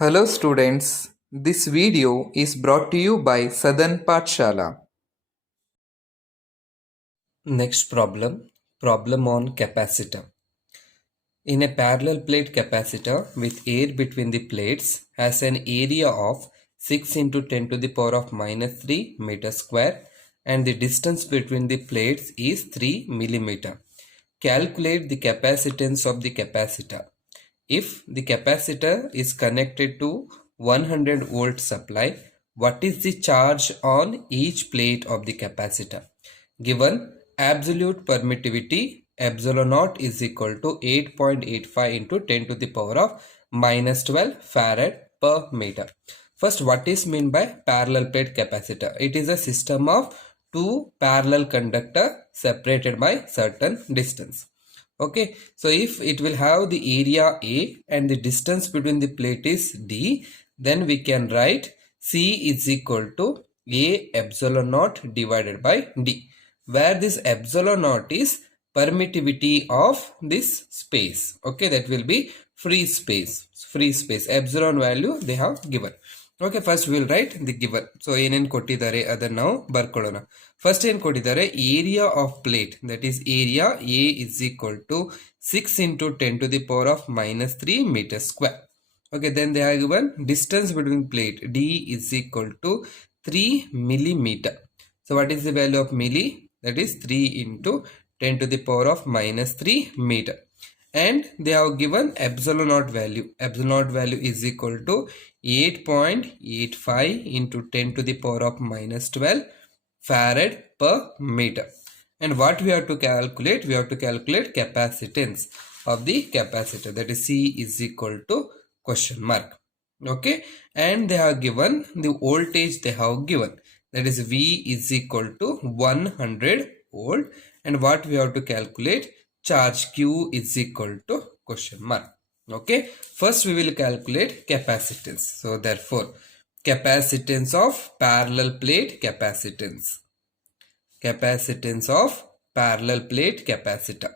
Hello students, this video is brought to you by Southern Pathshala. Next problem on capacitor. In a parallel plate capacitor with air between the plates has an area of 6 into 10 to the power of minus 3 meter square and the distance between the plates is 3 millimeter. Calculate the capacitance of the capacitor. If the capacitor is connected to 100 volt supply, what is the charge on each plate of the capacitor? Given absolute permittivity epsilon naught is equal to 8.85 into 10 to the power of minus 12 farad per meter. First, what is meant by parallel plate capacitor? It is a system of two parallel conductor separated by certain distance. Okay, so if it will have the area A and the distance between the plate is D, then we can write C is equal to A epsilon naught divided by D, where this epsilon naught is permittivity of this space. Okay, that will be free space. Epsilon value they have given. Okay, first we will write the given. So ಏನೇನ್ ಕೊಟ್ಟಿದ್ದಾರೆ ಅದನ್ನ ನಾವು ಬರ್ಕೊಳ್ಳೋಣ. First ಏನು ಕೊಟ್ಟಿದ್ದಾರೆ, area of plate, that is area A is equal to 6 into 10 to the power of minus 3 meter square. Okay, then they have given distance between plate D is equal to 3 millimeter. So what is the value of milli? That is 3 into 10 to the power of minus 3 meter. And they have given epsilon naught value. Epsilon naught value is equal to 8.85 into 10 to the power of minus 12 farad per meter. And what we have to calculate? We have to calculate capacitance of the capacitor, that is C is equal to question mark. Okay, and they have given the voltage they have given, that is V is equal to 100 volt. And what we have to calculate? Charge Q is equal to question mark. Okay, first we will calculate capacitance. So therefore, capacitance of parallel plate capacitance. Capacitance of parallel plate capacitor.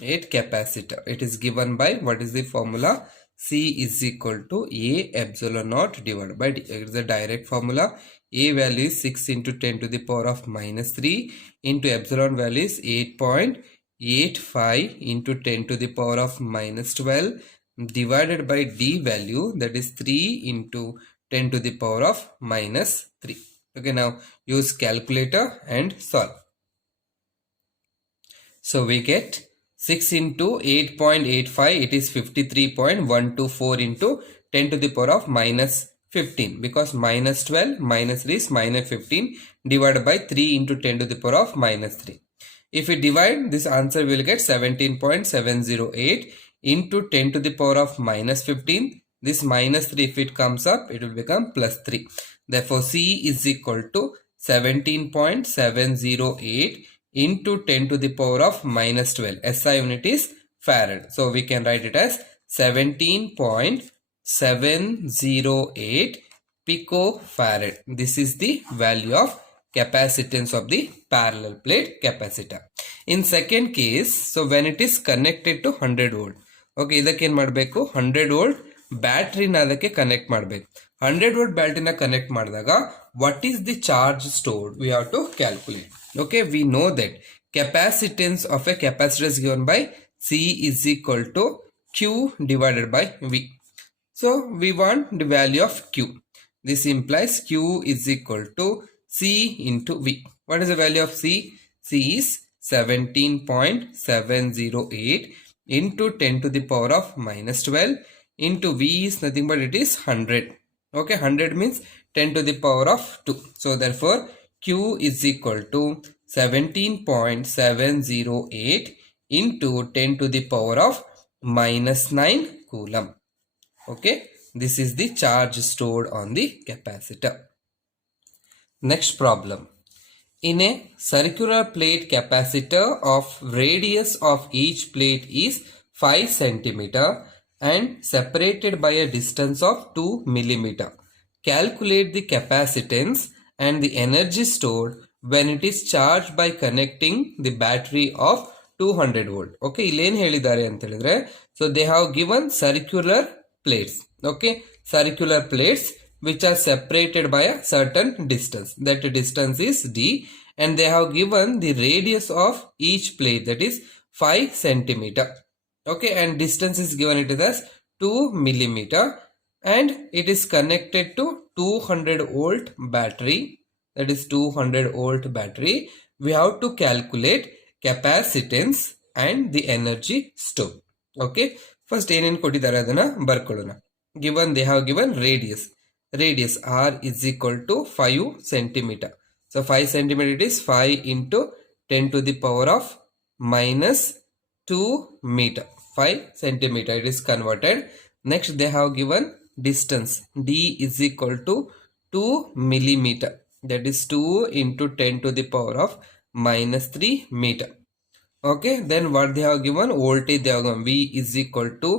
Capacitor. It is given by, what is the formula? C is equal to A epsilon naught divided by D. It is a direct formula. A value is 6 into 10 to the power of minus 3 into epsilon value is 8.85 into 10 to the power of minus 12 divided by D value, that is 3 into 10 to the power of minus 3. Okay, now use calculator and solve. So we get 6 into 8.85, it is 53.124 into 10 to the power of minus 15, because minus 12 minus 3 is minus 15 divided by 3 into 10 to the power of minus 3. If we divide, this answer will get 17.708 into 10 to the power of minus 15. This minus 3, if it comes up, it will become plus 3. Therefore, C is equal to 17.708 into 10 to the power of minus 12. SI unit is farad. So we can write it as 17.708 picofarad. This is the value of capacitance of the parallel plate capacitor. In second case, so when it is connected to 100 volt. Okay, ಇದಕ್ಕೆ ಏನು ಮಾಡಬೇಕು, 100 volt ಬ್ಯಾಟ್ರಿನ ಅದಕ್ಕೆ connect ಮಾಡಬೇಕು. 100 volt ಬ್ಯಾಟ್ರಿನ connect ಮಾಡಿದಾಗ what is the charge stored? We have to calculate. Okay, we know that capacitance of a capacitor is given by C is equal to Q divided by V. So we want the value of Q. This implies Q is equal to C into V. What is the value of C? C is 17.708 into 10 to the power of minus 12 into V is nothing but it is 100. Okay, 100 means 10 to the power of 2. So therefore, Q is equal to 17.708 into 10 to the power of minus 9 coulomb. Okay, this is the charge stored on the capacitor. Next problem. In a circular plate capacitor of radius of each plate is 5 centimeter and separated by a distance of 2 millimeter. Calculate the capacitance and the energy stored when it is charged by connecting the battery of 200 volt. Okay, ಇಲ್ಲಿ ಏನು ಹೇಳಿದ್ದಾರೆ ಅಂತ ಹೇಳಿದ್ರೆ, so they have given circular plates. Okay, circular plates which are separated by a certain distance. That distance is d, and they have given the radius of each plate, that is 5 centimeter. Okay, and distance is given it as 2 millimeter, and it is connected to 200 volt battery, that is 200 volt battery. We have to calculate capacitance and the energy stored. Okay, first ಏನೇನು ಕೊಟ್ಟಿದ್ದಾರೆ ಅದನ್ನ ಬರ್ಕೊಳ್ಳೋಣ. Given, they have given radius r is equal to 5 centimeter. So 5 centimeter, it is 5 into 10 to the power of minus 2 meter. 5 centimeter it is converted. Next they have given distance, d is equal to 2 millimeter, that is 2 into 10 to the power of minus 3 meter. Okay, then what they have given, voltage they have given, v is equal to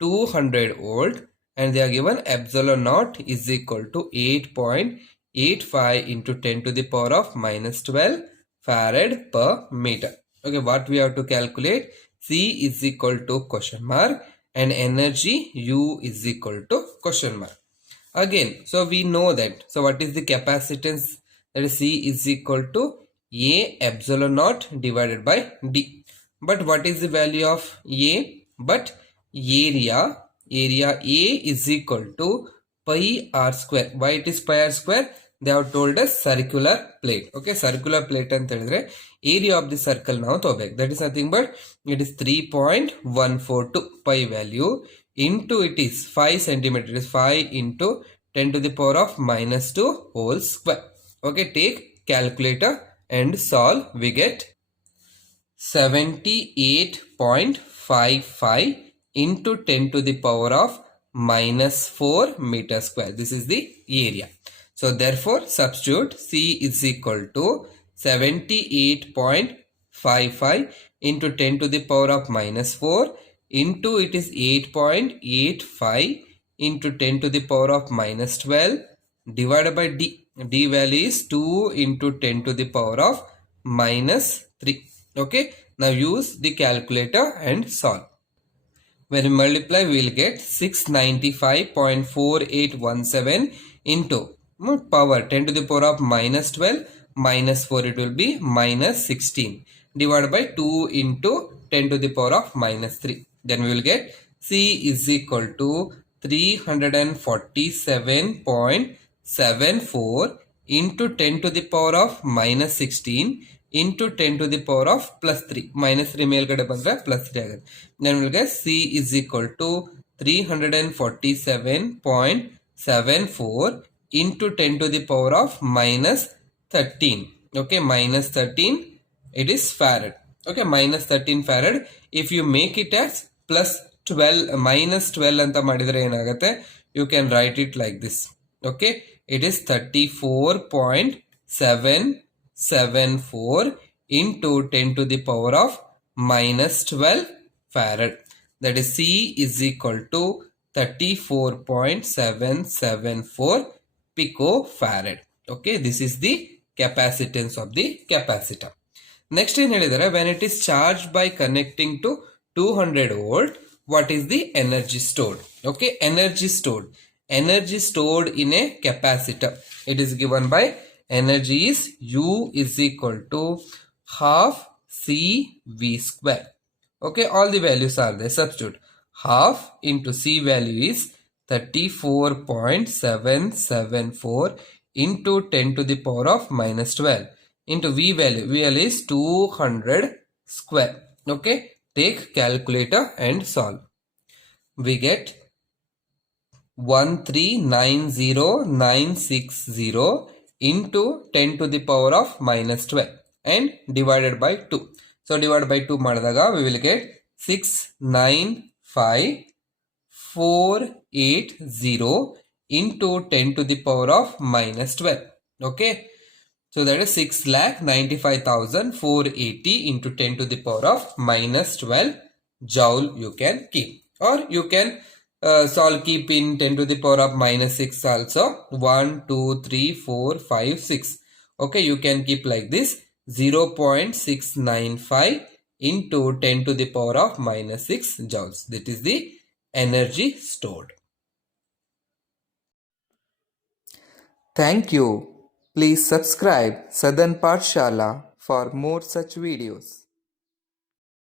200 volt, and they have given epsilon naught is equal to 8.85 into 10 to the power of minus 12 farad per meter. Okay, what we have to calculate, c is equal to question mark, and energy u is equal to question mark. Again, so we know that, so what is the capacitance, that is c is equal to a epsilon naught divided by d. But what is the value of a? But area A is equal to pi r square. Why it is pi r square? They have told us circular plate. Okay, circular plate ಅಂತ ಹೇಳಿದ್ರೆ area of the circle ನಾವು ತಗೋಬೇಕು. That is nothing but it is 3.142 pi value into, it is 5 centimeter, it is 5 into 10 to the power of minus 2 whole square. Okay, take calculator and solve. We get 78.55 into 10 to the power of minus 4 meter square. This is the area. So therefore substitute c is equal to 78.55 into 10 to the power of minus 4 into, it is 8.85 into 10 to the power of minus 12 divided by d. D value is 2 into 10 to the power of minus 3. Okay, now use the calculator and solve. When we multiply, we will get 695.4817 into power 10 to the power of minus 12 minus 4, it will be minus 16 divided by 2 into 10 to the power of minus 3. Then we will get c is equal to 347.74 into 10 to the power of minus 16 into 10 to the power of plus 3. Minus 3 ಮೇಲ್ಗಡೆ ಬಂದ್ರೆ plus 3 ಆಗುತ್ತೆ. Then we will get c is equal to 347.74 into 10 to the power of minus 13. Okay, minus 13, it is farad. Okay, minus 13 farad. If you make it as plus 12, minus 12 ಅಂತ ಮಾಡಿದ್ರೆ ಏನಾಗುತ್ತೆ, you can write it like this. Okay, it is 34.774 into 10 to the power of minus 12 farad. That is c is equal to 34.774 picofarad. Okay, this is the capacitance of the capacitor. Next in ಹೇಳಿದರೆ, when it is charged by connecting to 200 volt, what is the energy stored? Okay, energy stored in a capacitor, it is given by, energy is u is equal to half c v square. Okay, all the values are there. Substitute half into c value is 34.774 into 10 to the power of minus 12 into v value is 200 square. Okay, take calculator and solve. We get 1390960 into 10 to the power of minus 12 and divided by 2. So divided by 2 ಮಾಡಿದಾಗ we will get 695,480 into 10 to the power of minus 12. Okay, so that is 6,95,480 into 10 to the power of minus 12 joule you can keep, or you can solve keep in 10 to the power of minus 6 also. 1 2 3 4 5 6. Okay, you can keep like this, 0.695 into 10 to the power of minus 6 joules. That is the energy stored. Thank you. Please subscribe Southern Pathshala for more such videos.